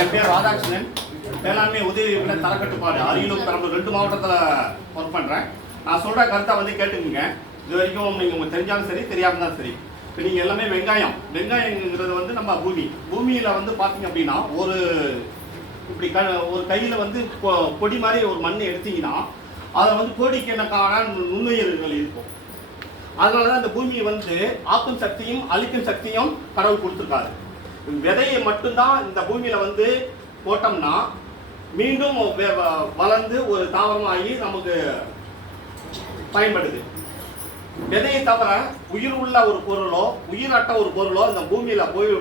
என் பேர் ராதாகிருஷ்ணன். வேளாண்மை உதவி இயக்குனர் தரக்கட்டுப்பாடு அரியலூர் பெரம்பலூர் ரெண்டு மாவட்டத்தில் ஒர்க் பண்ணுறேன் நான் சொல்கிற கருத்தை வந்து கேட்டுக்கோங்க. இது வரைக்கும் நீங்கள் உங்களுக்கு தெரிஞ்சாலும் சரி தெரியாம இருந்தாலும் சரி. இப்போ நீங்கள் எல்லாமே வெங்காயம். வெங்காயங்கிறது வந்து நம்ம பூமி. பூமியில் வந்து பார்த்தீங்க அப்படின்னா ஒரு இப்படி க ஒரு கையில் வந்து பொடி மாதிரி ஒரு மண் எடுத்தீங்கன்னா அதில் வந்து கோடிக்கணக்கான நுண்ணுயிர்கள் இருக்கும். அதனால தான் இந்த பூமியை வந்து ஆக்கும் சக்தியும் அழிக்கும் சக்தியும் கடவுள் கொடுத்துருக்காரு. விதையை மட்டும்தான் இந்த பூமியில வந்து போட்டோம்னா மீண்டும் வளர்ந்து ஒரு தாவரமாகி நமக்கு பயன்படுது. விதையை தவிர உயிர் உள்ள ஒரு பொருளோ உயிரற்ற ஒரு பொருளோ இந்த பூமியில போய்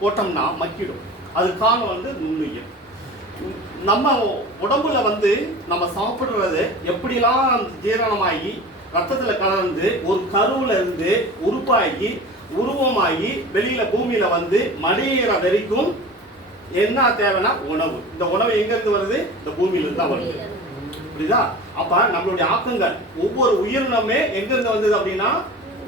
போட்டோம்னா மக்கிடும். அது காரணம் வந்து நுண்ணுயிர். நம்ம உடம்புல வந்து நம்ம சாப்பிடுறது எப்படிலாம் ஜீரணமாகி ரத்தத்தில் கலந்து ஒரு கருவுல இருந்து உருப்பாகி உருவமாகி வெளியில பூமியில வந்து மடியிற வரைக்கும் என்ன தேவைன்னா உணவு. இந்த உணவு எங்க இருந்து வருது? இந்த பூமியில இருந்து தான் வருது. புரியுதா? அப்ப நம்மளுடைய ஆக்கங்கள் ஒவ்வொரு உயிரினமே எங்க இருந்து வந்தது அப்படின்னா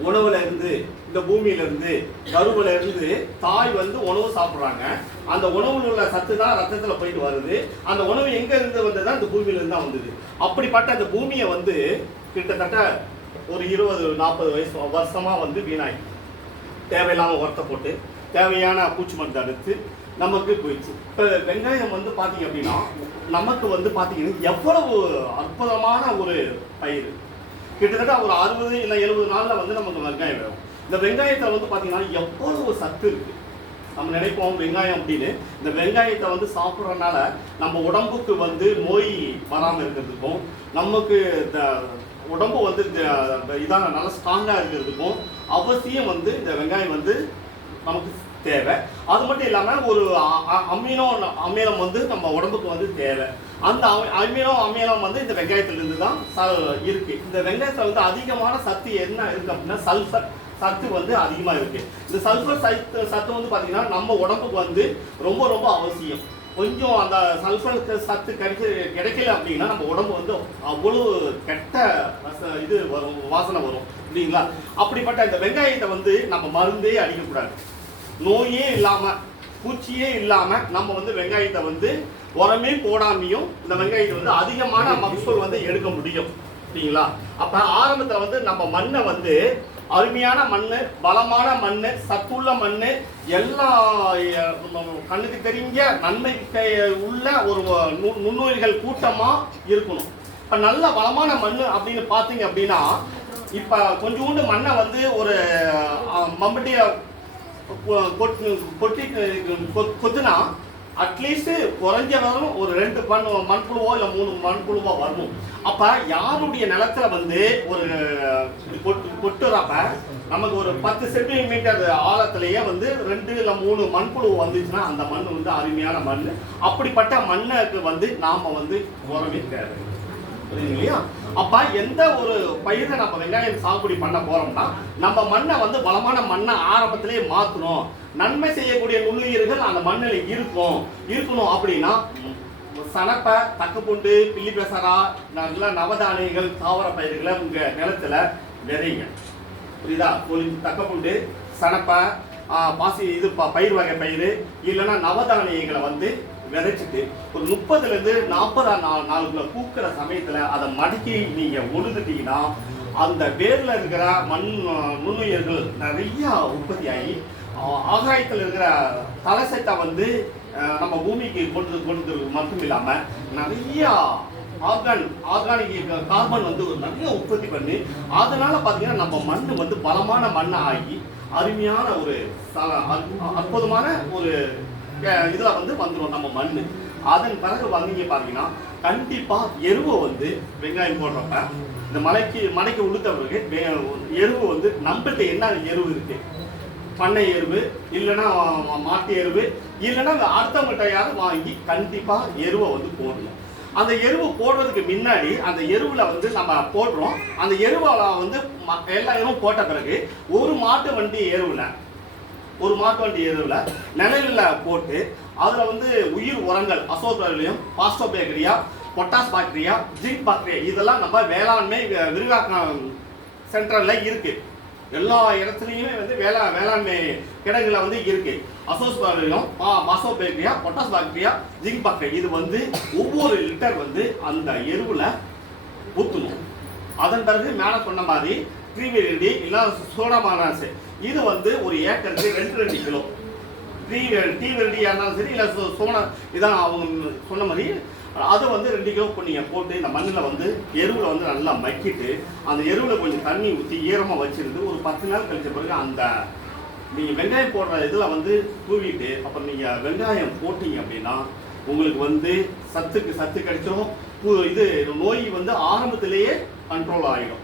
உணவுல இருந்து இந்த பூமியில இருந்து கருவுல இருந்து தாய் வந்து உணவு சாப்பிடுறாங்க. அந்த உணவுல உள்ள சத்து தான் ரத்தத்துல போயிட்டு வருது. அந்த உணவு எங்க இருந்து வந்ததுதான் இந்த பூமியில இருந்து தான் வந்தது. அப்படிப்பட்ட அந்த பூமியை வந்து கிட்டத்தட்ட ஒரு இருபது நாற்பது வயசு வருஷமா வந்து வீணாகி தேவையில்லாமல் உரத்தை போட்டு தேவையான பூச்சி மருந்து அடுத்து நமக்கு போயிடுச்சு. இப்போ வெங்காயம் வந்து பார்த்தீங்க அப்படின்னா நமக்கு வந்து பார்த்தீங்கன்னா எவ்வளவு அற்புதமான ஒரு பயிர். கிட்டத்தட்ட ஒரு அறுபது இல்லை எழுபது நாளில் வந்து நமக்கு வெங்காயம் வரும். இந்த வெங்காயத்தில் வந்து பார்த்தீங்கன்னா எவ்வளவு சத்து இருக்குது நம்ம நினைப்போம் வெங்காயம் அப்படின்னு. இந்த வெங்காயத்தை வந்து சாப்பிட்றதுனால நம்ம உடம்புக்கு வந்து நோய் வராமல் இருக்கிறதுக்கும் நமக்கு இந்த உடம்பு வந்து இந்த இதான நல்லா ஸ்ட்ராங்காக இருக்கிறதுக்கும் அவசியம் வந்து இந்த வெங்காயம் வந்து நமக்கு தேவை. அது மட்டும் இல்லாமல் ஒரு அ- அ- அமினோ அமிலம் வந்து நம்ம உடம்புக்கு வந்து தேவை. அந்த அமி- அமினோ அமிலம் வந்து இந்த வெங்காயத்திலிருந்து தான் ச- இருக்கு. இந்த வெங்காயத்தில் வந்து அதிகமான சத்து என்ன இருக்கு அப்படின்னா சல்ஃபர் சத்து வந்து அதிகமாக இருக்கு. இந்த சல்ஃபர் சத்து சத்து வந்து பார்த்தீங்கன்னா நம்ம உடம்புக்கு வந்து ரொம்ப ரொம்ப அவசியம். கொஞ்சம் அந்த சல்ஃபர் சத்து கிடைக்க கிடைக்கல அப்படின்னா நம்ம உடம்பு வந்து அவ்வளோ கெட்ட இது வரும் வாசனை வரும். இல்லைங்களா? அப்படிப்பட்ட இந்த வெங்காயத்தை வந்து நம்ம மருந்தே அடிக்கக்கூடாது. நோயே இல்லாமல் பூச்சியே இல்லாமல் நம்ம வந்து வெங்காயத்தை வந்து உரமே போடாமையும் இந்த வெங்காயத்தை வந்து அதிகமான மகசூல் வந்து எடுக்க முடியும். சரிங்களா அப்போ ஆரம்பத்தில் வந்து நம்ம மண்ணை வந்து அருமையான மண் பலமான மண் சத்துள்ள மண் எல்லா கண்ணுக்கு தெரிஞ்ச நன்மை உள்ள ஒரு நு- நுண்ணுயிர்கள் கூட்டமாக இருக்கணும். இப்போ நல்ல வளமான மண் அப்படின்னு பார்த்தீங்க அப்படின்னா இப்போ கொஞ்சோண்டு மண்ணை வந்து ஒரு அஹ், மம்பட்டியை கொட்டு கொட்டி கொத்துனா அட்லீஸ்ட் குறைஞ்சவரும் ஒரு ரெண்டு மண் மண்புழுவோ இல்லை மூணு மண்புழுவோ வரணும் அப்போ யாருடைய நிலத்துல வந்து ஒரு கொட்டு கொட்டுறப்ப நமக்கு ஒரு பத்து சென்டிமீட்டர் ஆழத்திலேயே வந்து ரெண்டு இல்லை மூணு மண்புழு வந்துச்சுன்னா அந்த மண் வந்து அருமையான மண் அப்படிப்பட்ட மண்ணுக்கு வந்து நாம் வந்து உரமே புரியுது இல்லையா? அப்ப எந்த ஒரு பயிரை நம்ம வெங்காயம் சாகுபடி பண்ண போறோம்னா நம்ம மண்ணை வந்து வளமான மண்ணை ஆரம்பத்திலேயே மாத்தணும். நன்மை செய்யக்கூடிய நுண்ணுயிர்கள் அந்த மண்ணில் இருக்கும். இருக்கணும் அப்படின்னா சனப்பை தக்கப்பூண்டு பில்லி பெசரா நல்ல நவதானியங்கள் தாவர பயிர்களை உங்க நிலத்துல விதைங்க. புரியுதா? தக்கப்புண்டு சனப்பை பாசி இது ப- பயிர் வகை பயிர் இல்லைன்னா நவதானியங்களை வந்து விதைச்சிட்டு ஒரு முப்பதுலேருந்து நாற்பது நாள் நாளுக்குள்ள பூக்கிற சமயத்தில் அதை மடக்கி நீங்கள் உழுதுட்டீங்கன்னா அந்த வேரில் இருக்கிற மண் நுண்ணுயிர்கள் நிறைய உற்பத்தி ஆகி ஆகாயத்தில் இருக்கிற தலைசத்தை வந்து நம்ம பூமிக்கு கொண்டு கொண்டு மட்டும் இல்லாமல் நிறைய ஆர்கான் ஆர்கானிக் கார்பன் வந்து ஒரு நிறைய உற்பத்தி பண்ணி அதனால பார்த்தீங்கன்னா நம்ம மண் வந்து பலமான மண் ஆகி அருமையான ஒரு அற்புதமான ஒரு இதாக வந்து வந்துடும் நம்ம மண் அதன் பிறகு வந்தீங்க பார்த்தீங்கன்னா கண்டிப்பாக எருவை வந்து வெங்காயம் போடுறப்ப இந்த மலைக்கு மலைக்கு உளுத்த பிறகு எருவு வந்து நம்மகிட்ட என்ன எருவு இருக்கு? பண்ணை எருவு இல்லைன்னா மாட்டு எருவு இல்லைன்னா அடுத்தவங்கள்ட்ட வாங்கி கண்டிப்பாக எருவை வந்து போடணும். அந்த எருவு போடுறதுக்கு முன்னாடி அந்த எருவில் வந்து நம்ம போடுறோம். அந்த எருவால வந்து எல்லா எருவும் போட்ட பிறகு ஒரு மாட்டு வண்டி எருவில் ஒரு மாட்டு வண்டி எருவில் நிழலில் போட்டு அதில் வந்து உயிர் உரங்கள் azospirillum phosphobacteria potash bacteria zinc bacteria இதெல்லாம் நம்ம வேளாண்மை வி- விரிவாக்கம் இருக்குது எல்லா இடத்துலையுமே வந்து வேளா வேளாண்மை கிடங்குல வந்து இருக்கு. அசோஸ்பாரியம் மாசோபேக்டரியா பொட்டாஸ் பாக்டீரியா ஜிங்க் பாக்டீரியா இது வந்து ஒவ்வொரு லிட்டர் வந்து அந்த எருவில் ஊற்றணும் அதன் பிறகு மேலே சொன்ன மாதிரி ட்ரீவெரடி இல்லை சோடாமானாசு இது வந்து ஒரு ஏக்கருக்கு ரெண்டு ரெண்டு கிலோ. த்ரீ டீ வெரடியாக இருந்தாலும் சரி இல்லை சோ சோனா இதான் அவங்க சொன்ன மாதிரி அதை வந்து ரெண்டு கிலோ நீங்கள் போட்டு இந்த மண்ணில் வந்து எருவில் வந்து நல்லா மக்கிட்டு அந்த எருவில் கொஞ்சம் தண்ணி ஊற்றி ஈரமாக வச்சிருந்து ஒரு பத்து நாள் கழிச்ச பிறகு அந்த நீங்கள் வெங்காயம் போடுற இதில் வந்து தூவிட்டு அப்புறம் நீங்கள் வெங்காயம் போட்டீங்க அப்படின்னா உங்களுக்கு வந்து சத்துக்கு சத்து கிடைச்சிடும் இது நோய் வந்து ஆரம்பத்திலேயே கண்ட்ரோல் ஆகிடும்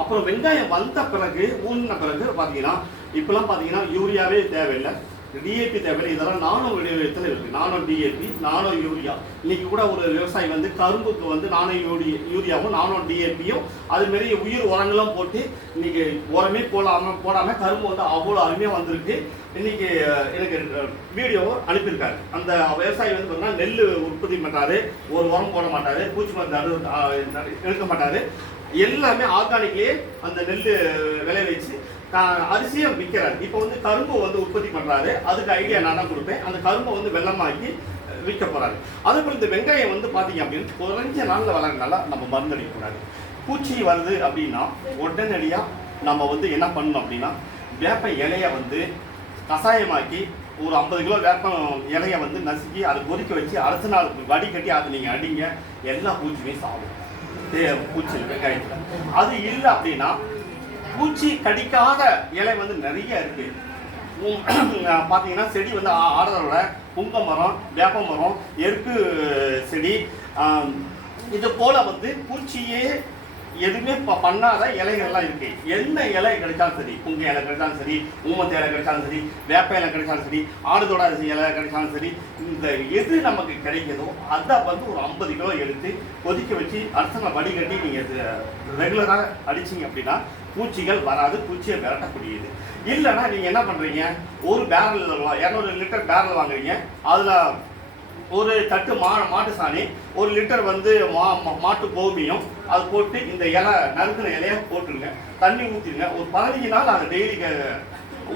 அப்புறம் வெங்காயம் வந்த பிறகு ஊன்ன பிறகு பார்த்தீங்கன்னா இப்போலாம் பார்த்தீங்கன்னா யூரியாவே தேவையில்லை. டிஏபி தேவையில்லை. இதெல்லாம் நானோ விடயத்தில் இருக்குது நானோ டிஏபி நானோ யூரியா. இன்னைக்கு கூட ஒரு விவசாயி வந்து கரும்புக்கு வந்து நானோ யூரிய யூரியாவும் நானோ டிஏபியும் அதுமாரி உயிர் உரங்களும் போட்டு இன்னைக்கு உரமே போடாமல் போடாமல் கரும்பு வந்து அவ்வளோ அருமையாக வந்திருக்கு. இன்னைக்கு எனக்கு வீடியோ அனுப்பியிருக்காரு. அந்த விவசாயி வந்து பார்த்தீங்கன்னா நெல் உற்பத்தி பண்ணுறாரு ஒரு உரம் போட மாட்டார். பூச்சி மருந்து எடுக்க மாட்டார். எல்லாமே ஆர்கானிக்லேயே அந்த நெல் விளைவிச்சு அரிசியும் விற்கிறார் இப்போ வந்து கரும்பு வந்து உற்பத்தி பண்ணுறாரு அதுக்கு ஐடியா நான் தான் கொடுப்பேன். அந்த கரும்பை வந்து வெள்ளமாக்கி விற்க போகிறாரு அதேபோல் இந்த வெங்காயம் வந்து பார்த்தீங்க அப்படின்னு குறைஞ்ச நாளில் வளர்றதுனால நம்ம மருந்து அடிக்கக்கூடாது பூச்சி வருது அப்படின்னா உடனடியாக நம்ம வந்து என்ன பண்ணணும் அப்படின்னா வேப்ப இலையை வந்து கஷாயமாக்கி ஒரு ஐம்பது கிலோ வேப்பம் இலையை வந்து நசுக்கி அதை கொதிக்க வச்சு அடுத்த நாள் வடிகட்டி அதை நீங்கள் அடிங்க. எல்லா பூச்சியுமே சாப்பிடும் பூச்சி வெங்காயத்தில். அது இல்லை அப்படின்னா பூச்சி கடிக்காத இலை வந்து நிறைய இருக்கு. பார்த்தீங்கன்னா செடி வந்து ஆ- ஆடுறதோட புங்க மரம் வேப்ப மரம் எருக்கு செடி இது போல வந்து பூச்சியே எதுவுமே ப- பண்ணாத இலைகள்லாம் இருக்கு. என்ன இலை கிடைச்சாலும் சரி புங்க இலை கிடைச்சாலும் சரி ஊமத்து இலை கிடைச்சாலும் சரி வேப்ப இலை கிடைச்சாலும் சரி ஆடுதோட இலை கிடைச்சாலும் சரி இந்த எது நமக்கு கிடைக்குதோ அதை வந்து ஒரு ஐம்பது கிலோ எடுத்து கொதிக்க வச்சு அடுத்த வடிகட்டி நீங்கள் ரெகுலராக அடிச்சீங்க அப்படின்னா பூச்சிகள் வராது பூச்சியை விரட்டக்கூடியது இல்லைன்னா நீங்கள் என்ன பண்ணுறீங்க ஒரு பேரல் இரநூறு லிட்டர் பேரல் வாங்குறீங்க. அதில் ஒரு தட்டு மா மாட்டு சாணி ஒரு லிட்டர் வந்து மா மா- மாட்டு கோபியும் அது போட்டு இந்த இலை நறுக்கிற இலையை போட்டுருங்க. தண்ணி ஊற்றிடுங்க ஒரு பதினஞ்சு நாள் அதை டெய்லி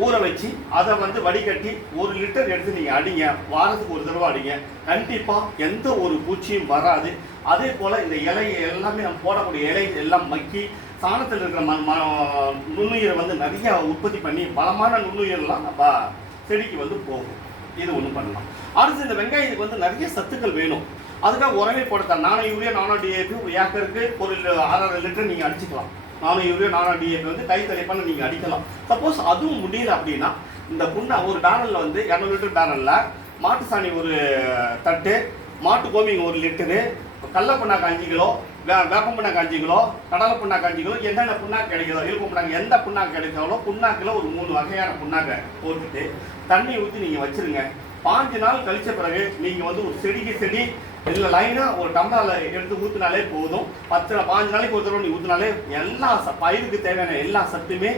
ஊற வச்சு அதை வந்து வடிகட்டி ஒரு லிட்டர் எடுத்து நீங்கள் அடிங்க. வாரத்துக்கு ஒரு தடவை அடிங்க. கண்டிப்பாக எந்த ஒரு பூச்சியும் வராது. அதே போல் இந்த இலை எல்லாமே நம்ம போடக்கூடிய இலை எல்லாம் மக்கி சாணத்தில் இருக்கிற ம ம- நுண்ணுயிரை வந்து நிறைய உற்பத்தி பண்ணி பலமான நுண்ணுயிரெல்லாம் நம்ம செடிக்கு வந்து போகும். இது ஒன்று பண்ணலாம். அடுத்து இந்த வெங்காயத்துக்கு வந்து நிறைய சத்துக்கள் வேணும். அதுக்காக உரமே போடத்தான் நானும் யூரியா நானோ டிஏபி ஒரு ஏக்கருக்கு ஒரு ஆறரை லிட்டர் நீங்கள் அடிச்சுக்கலாம். நானும் யூரியா நானோ டிஏபி வந்து கை தலைப்பான நீங்கள் அடிக்கலாம். சப்போஸ் அதுவும் முடியல அப்படின்னா இந்த புண்ணை ஒரு பேரலில் வந்து இரநூறு லிட்டர் பேரலில் மாட்டு சாணி ஒரு தட்டு மாட்டு கோமிங் ஒரு லிட்டரு கடல புண்ணாக்கு அஞ்சு கிலோ வே வேப்ப புண்ணாக்கு அஞ்சு கிலோ கடலை புண்ணாக்கு அஞ்சு கிலோ என்னென்ன புண்ணாக்கு கிடைக்குதோ இழுப்பு புண்ணாக்கு எந்த புண்ணாக்கு கிடைச்சாலோ புண்ணாக்கில் ஒரு மூணு வகையான புண்ணாக்கை போட்டுட்டு தண்ணி ஊற்றி நீங்கள் வச்சிருங்க. பாஞ்சு நாள் கழிச்ச பிறகு நீங்கள் வந்து ஒரு செடிக்கு செடி இதில் லைனாக ஒரு டம்ளரில் எடுத்து ஊற்றினாலே போதும். பத்து பாஞ்சு நாளைக்கு ஒரு தடவை நீ ஊற்றினாலே எல்லா ச பயிருக்கு தேவையான எல்லா சத்துமே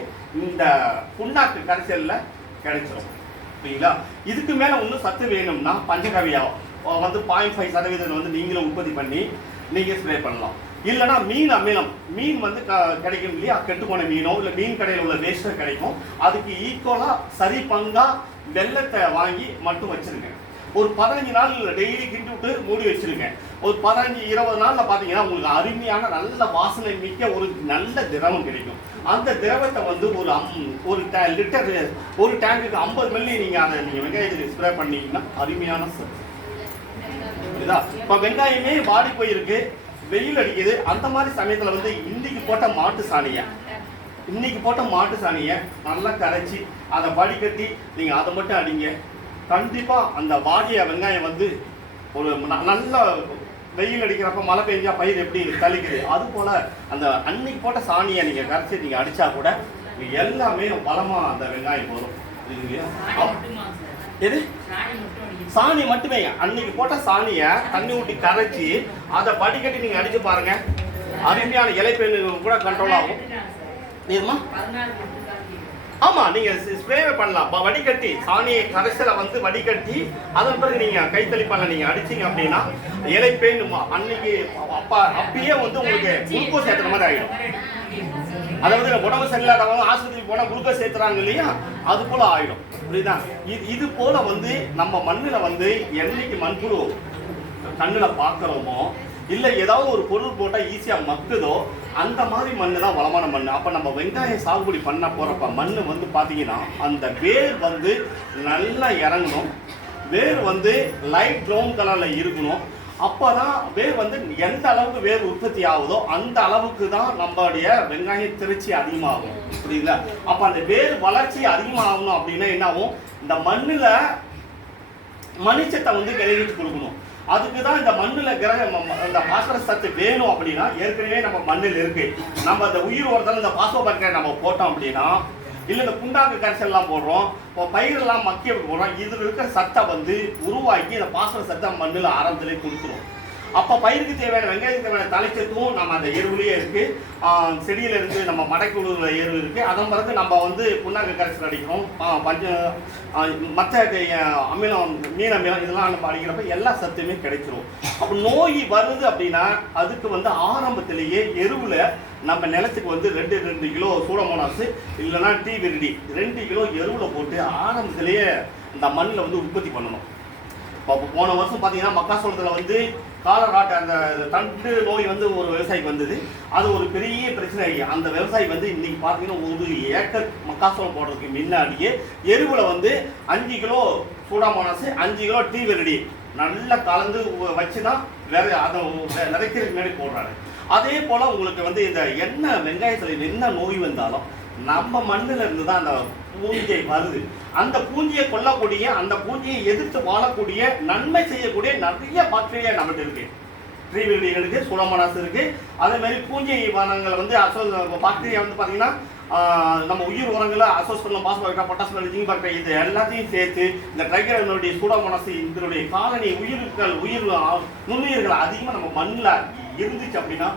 இந்த புண்ணாக்கு கரைசலில் கிடைச்சிரும். சரிங்களா இதுக்கு மேலே இன்னும் சத்து வேணும்னா பஞ்சகவியா வந்து பாயிண்ட் ஃபைவ் சதவீதம் வந்து நீங்களும் உற்பத்தி பண்ணி நீங்கள் ஸ்ப்ரே பண்ணலாம். இல்லைன்னா மீன் அமிலம் மீன் வந்து க கிடைக்கும் இல்லையா? கெட்டு போன மீனோ இல்லை மீன் கடையில் உள்ள வேஸ்ட்டோ கிடைக்கும். அதுக்கு ஈக்குவலாக சரி பங்காக வெள்ளத்தை வாங்கி மட்டும் வச்சுருங்க. ஒரு பதினஞ்சு நாள் டெய்லி கிண்டி விட்டு மூடி வச்சிருங்க. ஒரு பதினஞ்சு இருபது நாளில் பார்த்தீங்கன்னா உங்களுக்கு அருமையான நல்ல வாசனை மிக்க ஒரு நல்ல திரவம் கிடைக்கும். அந்த திரவத்தை வந்து ஒரு அம் ஒரு டே லிட்டர் ஒரு டேங்குக்கு ஐம்பது மில்லி நீங்கள் அதை நீங்கள் வெங்காயத்துக்கு ஸ்ப்ரே பண்ணிங்கன்னா அருமையான புரியுதா? இப்போ வெங்காயமே வாடி போயிருக்கு. வெயில் அடிக்குது. அந்த மாதிரி சமயத்தில் வந்து இன்னைக்கு போட்ட மாட்டு சாணியை இன்னைக்கு போட்ட மாட்டு சாணியை நல்லா கரைச்சி அதை வடிகட்டி நீங்கள் அதை மட்டும் அடிங்க. கண்டிப்பாக அந்த வாடிய வெங்காயம் வந்து ஒரு நல்ல வெயில் அடிக்கிறப்ப மழை பெஞ்சா பயிர் எப்படி தளிக்குது? அது போல அந்த அன்னைக்கு போட்ட சாணியை நீங்கள் கரைச்சி நீங்கள் அடிச்சா கூட எல்லாமே பலமாக அந்த வெங்காயம்? அப்- எது? சாணி மட்டுமே. அன்னைக்கு போட்ட சாணியை தண்ணி ஊட்டி கரைச்சி அதை வடிகட்டி நீங்க அடிச்சு பாருங்க. அருமையான இலைப்பெண்ணு கூட கண்ட்ரோல் ஆகும். நீர்மா? ஆமா நீங்க ஸ்ப்ரேவே பண்ணலாம். வடிகட்டி சாணியை கரைசலை வந்து வடிகட்டி அதன் பிறகு நீங்க கைத்தளிப்பால நீங்க அடிச்சீங்க அப்படின்னா இலைப்பேன் அன்னைக்கு அப்பா அப்பயே வந்து உங்களுக்கு குளுக்கோஸ் ஏற்றுற மாதிரி ஆயிடும். அதாவது உடம்பு சரியில்லாதவங்க ஆஸ்பத்திரிக்கு போனால் குளுக்கோஸ் சேர்த்துறாங்க இல்லையா? அது போல ஆயிடும். புரியுதா? இது இது போல வந்து நம்ம மண்ணில் வந்து என்னைக்கு மண்புழு கண்ணில் பார்க்குறோமோ இல்லை ஏதாவது ஒரு பொருள் போட்டால் ஈஸியாக மக்குதோ அந்த மாதிரி மண்ணு தான் வளமான மண் அப்போ நம்ம வெங்காயம் சாகுபடி பண்ண போகிறப்ப மண் வந்து பார்த்தீங்கன்னா அந்த வேர் வந்து நல்லா இறங்கணும். வேர் வந்து லைட் ப்ரௌன் கலரில் இருக்கணும். அப்போ தான் வேர் வந்து எந்த அளவுக்கு வேர் உற்பத்தி ஆகுதோ அந்த அளவுக்கு தான் நம்மளுடைய வெங்காய திருச்சி அதிகமாகும். புரியுதுங்களா? அப்போ அந்த வேர் வளர்ச்சி அதிகமாகணும் அப்படின்னா என்ன ஆகும் இந்த மண்ணில் மணிச்சத்தை வந்து கிரகிச்சு கொடுக்கணும். அதுக்கு தான் இந்த மண்ணில் கிரக இந்த பாஸ்பரஸ் சத்து வேணும் அப்படின்னா ஏற்கனவே நம்ம மண்ணில் இருக்கு. நம்ம அந்த உயிர் ஒருத்தர் இந்த பாஸ்போபர்க்கரை நம்ம போட்டோம் அப்படின்னா இல்லை இந்த குண்டாக்கு கரைசல்லாம் போடுறோம். இப்போ பயிரெல்லாம் மக்கிய போடுறோம். இதில் இருக்கிற சத்தை வந்து உருவாக்கி இந்த பாசன சத்தை மண்ணில் ஆரம்பத்திலே கொடுத்துரும். அப்போ பயிருக்கு தேவையான வெங்காயத்துக்கு தேவையான தலைச்சத்தும் நம்ம அந்த எருவுலேயே இருக்குது செடியில் இருந்து நம்ம மடைக்குழுல எருவு இருக்குது அதன் பிறகு நம்ம வந்து புண்ணாக்கு கரைசல் அடிக்கிறோம். பஞ்ச மற்ற அமிலம் மீன் அமிலம் இதெல்லாம் நம்ம அடிக்கிறப்ப எல்லா சத்துமே கிடைச்சிரும். அப்போ நோய் வருது அப்படின்னா அதுக்கு வந்து ஆரம்பத்திலேயே எருவில் நம்ம நிலத்துக்கு வந்து ரெண்டு ரெண்டு கிலோ சூடமோனாசு இல்லைன்னா டீ விரடி ரெண்டு கிலோ எருவில் போட்டு ஆரம்பத்திலேயே இந்த மண்ணில் வந்து உற்பத்தி பண்ணணும். இப்போ போன வருஷம் பார்த்தீங்கன்னா மக்காசோளத்தில் வந்து காலராட்டு அந்த தண்டு நோய் வந்து ஒரு விவசாயிக்கு வந்தது. அது ஒரு பெரிய பிரச்சனை அந்த விவசாயி வந்து இன்னைக்கு பார்த்தீங்கன்னா ஒரு ஏக்கர் மக்காசோளம் போடுறதுக்கு முன்னாடியே எருவில் வந்து அஞ்சு கிலோ சூடாமோனாசு அஞ்சு கிலோ டீ வெரடி நல்லா கலந்து வச்சு தான் விதை அதை வெ- விதைக்கிறதுக்கு முன்னாடி போடுறாரு. அதே போல் உங்களுக்கு வந்து இந்த என்ன வெங்காயத்தில் என்ன நோய் வந்தாலும் நம்ம மண்ணில் இருந்து தான் அந்த பூஞ்சை வருது. அந்த பூஞ்சியை கொல்லக்கூடிய அந்த பூஞ்சியை எதிர்த்து வாழக்கூடிய நன்மை செய்யக்கூடிய நிறைய பாக்டீரியா நம்மகிட்ட இருக்கு. ட்ரீவிரடி இருக்கு சூடமோனாஸ் இருக்கு. அதே மாதிரி பூஞ்சை வனங்களை வந்து அசோ பாக்டீரியா வந்து பார்த்தீங்கன்னா நம்ம உயிர் உரங்களை azospirillum phosphobacteria potassium zinc bacteria இது எல்லாத்தையும் சேர்த்து இந்த ட்ரைகரனுடைய சூடமோனாஸ் இதனுடைய காலனி உயிர்கள் உயிர் நுண்ணுயிர்கள் அதிகமாக நம்ம மண்ணில் இருந்துச்சு அப்படின்னா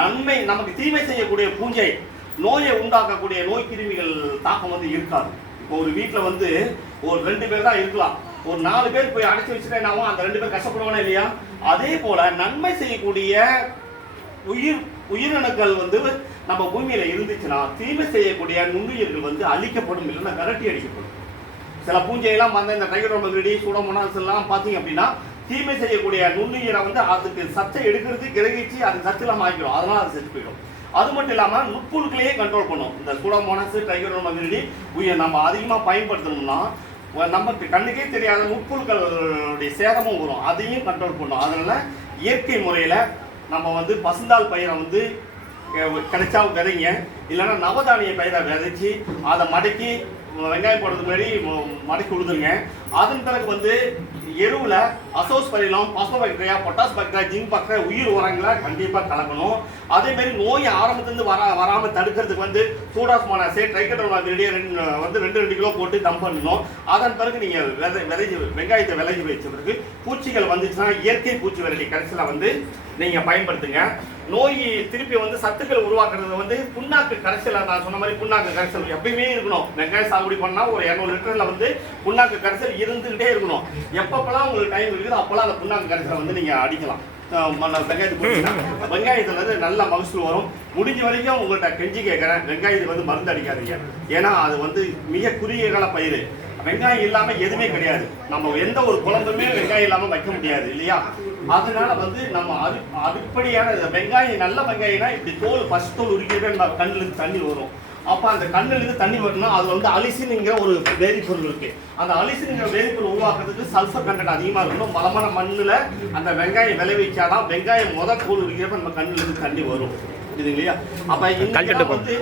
நன்மை நமக்கு தீமை செய்யக்கூடிய பூஞ்சை நோயை உண்டாக்கக்கூடிய நோய் கிருமிகள் தாக்கம் வந்து இருக்காது. இப்போ ஒரு வீட்டில் வந்து ஒரு ரெண்டு பேர் தான் இருக்கலாம். ஒரு நாலு பேர் போய் அடைச்சி வச்சுட்டா என்ன அந்த ரெண்டு பேர் கஷ்டப்படுவானா இல்லையா? அதே போல நன்மை செய்யக்கூடிய உயிர் உயிரணுக்கள் வந்து நம்ம பூமியில இருந்துச்சுன்னா தீமை செய்யக்கூடிய நுண்ணுயிர்கள் வந்து அழிக்கப்படும் இல்லைன்னா கரட்டி அடிக்கப்படும். சில பூஞ்சையெல்லாம் வந்து இந்த டைகரோமகிரி சூடமோனாஸ் எல்லாம் பார்த்தீங்க அப்படின்னா தீமை செய்யக்கூடிய நுண்ணுயிரை வந்து அதுக்கு சத்தை எடுக்கிறது கிரகிச்சு அது சத்து இல்லாமல் ஆக்கிடும் அதனால அது செத்து போயிடும். அது மட்டும் இல்லாமல் நுட்புழுக்களையே கண்ட்ரோல் பண்ணும். இந்த சூடமோனாஸ் டைகரோமகிரி உயிர் நம்ம அதிகமாக பயன்படுத்தணும்னா நமக்கு கண்ணுக்கே தெரியாத நுட்புழுக்களுடைய சேதமும் வரும். அதையும் கண்ட்ரோல் பண்ணும். அதனால் இயற்கை முறையில் நம்ம வந்து பசுந்தால் பயிரை வந்து கிடைச்சா விதைங்க. இல்லைன்னா நவதானிய பயிரை விதைச்சி அதை மடக்கி வெங்காயம் போடுறதுக்கு முன்னாடி மடக்கி விடுதுங்க அதன் பிறகு வந்து எருவில் azospirillum phosphobacteria potash bacteria zinc bacteria உயிர் உரங்களை கண்டிப்பாக கலக்கணும். அதே மாதிரி நோய் ஆரம்பத்துலேருந்து வர வராமல் தடுக்கிறதுக்கு வந்து சூடாஸ்மானாசே ட்ரைகடோனா ரெடியாக ரெண்டு வந்து ரெண்டு ரெண்டு கிலோ போட்டு தம் பண்ணணும். அதன் பிறகு நீங்கள் விதை விளைஞ்சி வெங்காயத்தை விளைஞ்சி வச்ச பிறகு பூச்சிகள் வந்துச்சுன்னா இயற்கை பூச்சி விரட்டி கடைசியில் வந்து நீங்கள் பயன்படுத்துங்க. நோய் திருப்பி வந்து சத்துக்கள் உருவாக்குறது வந்து புண்ணாக்கு கரைசல் நான் சொன்ன மாதிரி புண்ணாக்கு கரைசல் எப்பயுமே இருக்கணும். வெங்காய சாகுபடி பண்ணால் ஒரு இரநூறு லிட்டரில் வந்து புண்ணாக்கு கரைசல் இருந்துகிட்டே இருக்கணும். எப்பப்பெல்லாம் உங்களுக்கு டைம் இருக்குதோ அப்போல்லாம் அந்த புண்ணாக்கு கரைசலை வந்து நீங்கள் அடிக்கலாம். வெங்காயத்துக்கு வெங்காயத்துல இருந்து நல்ல மகசூல் வரும். முடிஞ்ச வரைக்கும் உங்கள்கிட்ட கெஞ்சி கேட்குறேன் வெங்காயத்துக்கு வந்து மருந்து அடிக்காதீங்க. ஏன்னா அது வந்து மிக குறுகிய கால பயிர் வெங்காயம் இல்லாம எதுவுமே கிடையாது. நம்ம எந்த ஒரு குழம்புமே வெங்காயம் இல்லாம வைக்க முடியாது இல்லையா? அதனால வந்து நம்ம அது அடிப்படையான வெங்காயம் நல்ல வெங்காயம்னா இப்படி தோல் ஃபர்ஸ்ட் தோல் உரிக்கிறப்ப நம்ம கண்ணுல இருந்து தண்ணி வரும். அப்ப அந்த கண்ணுல இருந்து தண்ணி வரணும்னா அதுல வந்து அலிசின்ங்கிற ஒரு வேதிப்பொருள் இருக்கு. அந்த அலிசின்ங்கிற வேதிப்பொருள் உருவாக்குறதுக்கு சல்ஃபர் கண்டென்ட் அதிகமா இருக்கணும். பலமான மண்ணுல அந்த வெங்காயம் விளைவிச்சாதான் வெங்காயம் முத தோல் உரிக்கிறப்ப நம்ம கண்ணுல இருந்து தண்ணி வரும். இது இல்லையா அப்ப வந்து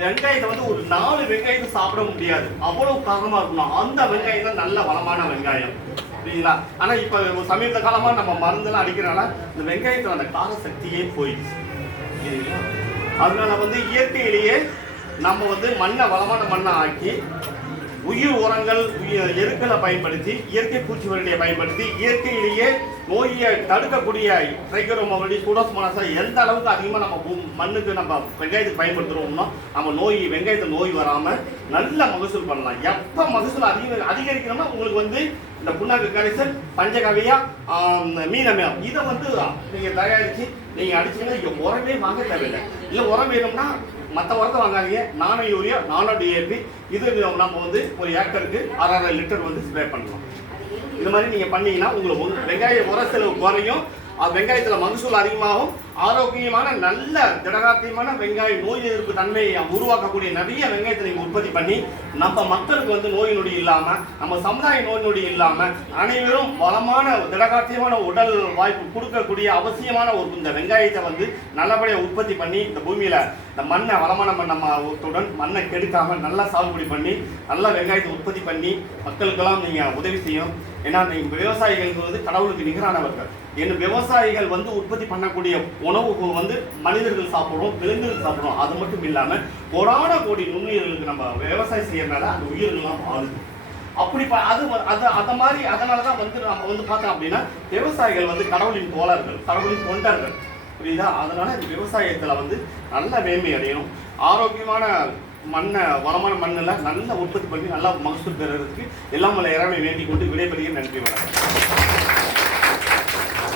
வெங்காயத்தை வந்து ஒரு நாலு வெங்காயத்தை சாப்பிட முடியாது. அவ்வளவு காரணமா இருக்கணும். அந்த வெங்காயம் தான் நல்ல வளமான வெங்காயம். சரிங்களா ஆனா இப்ப சமீப காலமா நம்ம மருந்தெல்லாம் அடிக்கிறனால இந்த வெங்காயத்தோட அந்த கார சக்தியே போயிடுச்சு புரியுதுங்களா? அதனால வந்து இயற்கையிலேயே நம்ம வந்து மண்ணை வளமான மண்ணை ஆக்கி உயிர் உரங்கள் எருக்களை பயன்படுத்தி இயற்கை பூச்சி விரட்டியை பயன்படுத்தி இயற்கையிலேயே நோயை தடுக்கக்கூடிய ட்ரைகரோமோடி சூடோஸ்மானஸை எந்த அளவுக்கு அதிகமாக நம்ம பூ- மண்ணுக்கு நம்ம வெங்காயத்துக்கு பயன்படுத்துகிறோம்னா நம்ம நோய் வெங்காயத்தை நோய் வராமல் நல்ல மகசூல் பண்ணலாம். எப்போ மகசூல் அதிக அதிகரிக்கணும்னா உங்களுக்கு வந்து இந்த புண்ணாக்கு கரைசல் பஞ்சகவியா மீனமயம் இதை வந்து நீங்கள் தயாரித்து நீங்கள் அடிச்சீங்கன்னா இங்க உரமே வாங்க தேவையில்லை? இல்லை உரம் வேணும்னா மற்ற உரத்தை வாங்காதீங்க. நானோ யூரியா நானோ டிஏபி இது நம்ம வந்து ஒரு ஏக்கருக்கு அரை லிட்டர் வந்து ஸ்ப்ரே பண்ணலாம் இது மாதிரி நீங்கள் பண்ணீங்கன்னா உங்களுக்கு வெங்காய உர செலவு குறையும். அது வெங்காயத்துல மகசூல் அதிகமாகும். ஆரோக்கியமான நல்ல திடகாத்தியமான வெங்காய நோய் எதிர்ப்பு தன்மையை உருவாக்கக்கூடிய நிறைய வெங்காயத்தை நீங்கள் உற்பத்தி பண்ணி நம்ம மக்களுக்கு வந்து நோய் நொடி இல்லாமல் நம்ம சமுதாய நோய் நொடி இல்லாமல் அனைவரும் வளமான திடகாத்தியமான உடல் வாய்ப்பு கொடுக்கக்கூடிய அவசியமான ஒரு இந்த வெங்காயத்தை வந்து நல்லபடியாக உற்பத்தி பண்ணி இந்த பூமியில் இந்த மண்ணை வளமான மண்ணத்துடன் நம்மத்துடன் மண்ணை கெடுக்காமல் நல்லா சாகுபடி பண்ணி நல்லா வெங்காயத்தை உற்பத்தி பண்ணி மக்களுக்கெல்லாம் நீங்கள் உதவி செய்யும் ஏன்னா நீங்கள் விவசாயிகள் வந்து கடவுளுக்கு நிகரானவர்கள். என்ன விவசாயிகள் வந்து உற்பத்தி பண்ணக்கூடிய உணவு வந்து மனிதர்கள் சாப்பிடுறோம் விலங்குகள் சாப்பிடுறோம். அது மட்டும் இல்லாமல் கொரோனா கோடி நுண்ணுயிர்களுக்கு நம்ம விவசாயம் செய்யறதுனால அந்த உயிர்கள்லாம் வாழுது. அப்படி அது அது அந்த மாதிரி அதனால தான் வந்து நம்ம வந்து பார்த்தோம் அப்படின்னா விவசாயிகள் வந்து கடவுளின் தோழர்கள் கடவுளின் தொண்டர்கள். புரியுதா? அதனால இந்த விவசாயத்தில் வந்து நல்ல மேன்மை அடையணும். ஆரோக்கியமான மண்ணை வளமான மண்ணில் நல்ல உற்பத்தி பண்ணி நல்லா மகசூல் பெறுறதுக்கு எல்லாம் வல்ல வேண்டிக் கொண்டு விடைபெறுகிறேன். நன்றி வணக்கம்.